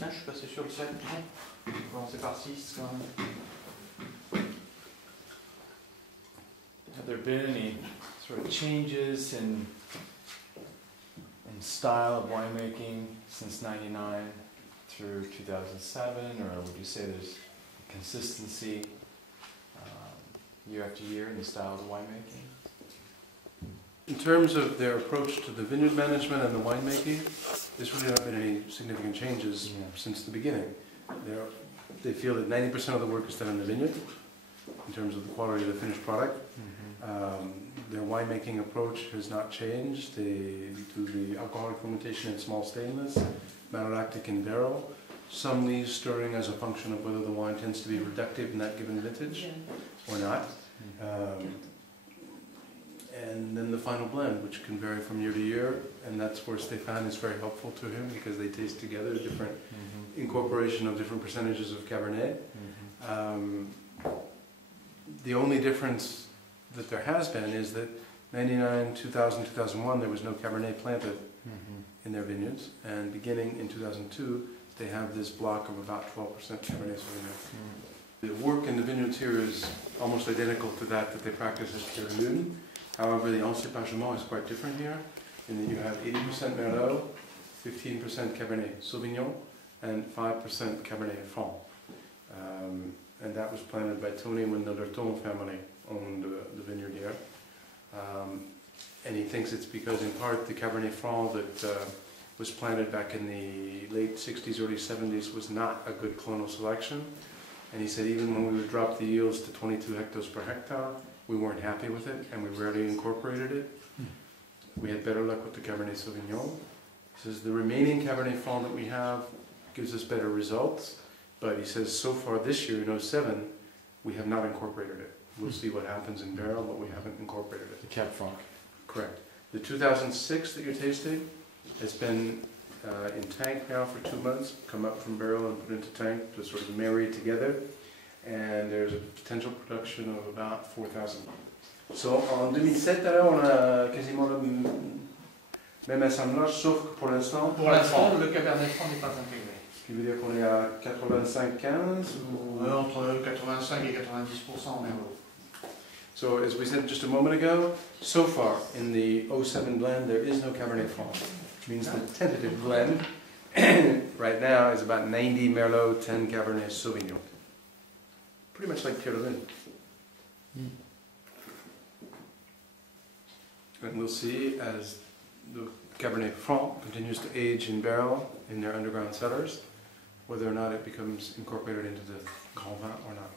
Ah, je suis passé sur le 7. On va commencer par 6 quand même. Have there been any sort of changes in style of winemaking since '99 through 2007, or would you say there's consistency year after year in the style of the winemaking? In terms of their approach to the vineyard management and the winemaking, there's really not been any significant changes since the beginning. They feel that 90% of the work is done in the vineyard in terms of the quality of the finished product. Their winemaking approach has not changed. They do the alcoholic fermentation in small stainless, malolactic in barrel, some lees stirring as a function of whether the wine tends to be reductive in that given vintage or not. And then the final blend, which can vary from year to year, and that's where Stéphane is very helpful to him because they taste together different incorporation of different percentages of Cabernet. The only difference that there has been is that 99, 2000, 2001 there was no Cabernet planted in their vineyards, and beginning in 2002 they have this block of about 12% Cabernet Sauvignon. The work in the vineyards here is almost identical to that they practice at Pierre Lune. However, the encépagement is quite different here, in that you have 80% Merlot, 15% Cabernet Sauvignon, and 5% Cabernet Franc. And that was planted by Tony when the Lerton family owned the vineyard here. And he thinks it's because, in part, the Cabernet Franc that was planted back in the late 60s, early 70s was not a good clonal selection. And he said even when we would drop the yields to 22 hectares per hectare, we weren't happy with it, and we rarely incorporated it. We had better luck with the Cabernet Sauvignon. He says the remaining Cabernet Franc that we have gives us better results, but he says so far this year, in '07, we have not incorporated it. We'll see what happens in barrel, but we haven't incorporated it. The Cab Franc. Correct. The 2006 that you're tasting has been in tank now for 2 months, come up from barrel and put into tank to sort of marry together. And there's a potential production of about 4,000. So en 2007, alors, on a quasiment le même assemblage, sauf que pour l'instant... Pour l'instant, le Cabernet Franc n'est pas intégré. Ce qui veut dire qu'on est à 85-15 ou... Entre 85 et 90% en Merlot. So as we said just a moment ago, so far in the '07 blend there is no Cabernet Franc, which means the tentative blend right now is about 90 Merlot, 10 Cabernet Sauvignon. Pretty much like Pierre Lune. And we'll see as the Cabernet Franc continues to age in barrel in their underground cellars, whether or not it becomes incorporated into the Grand Vin or not.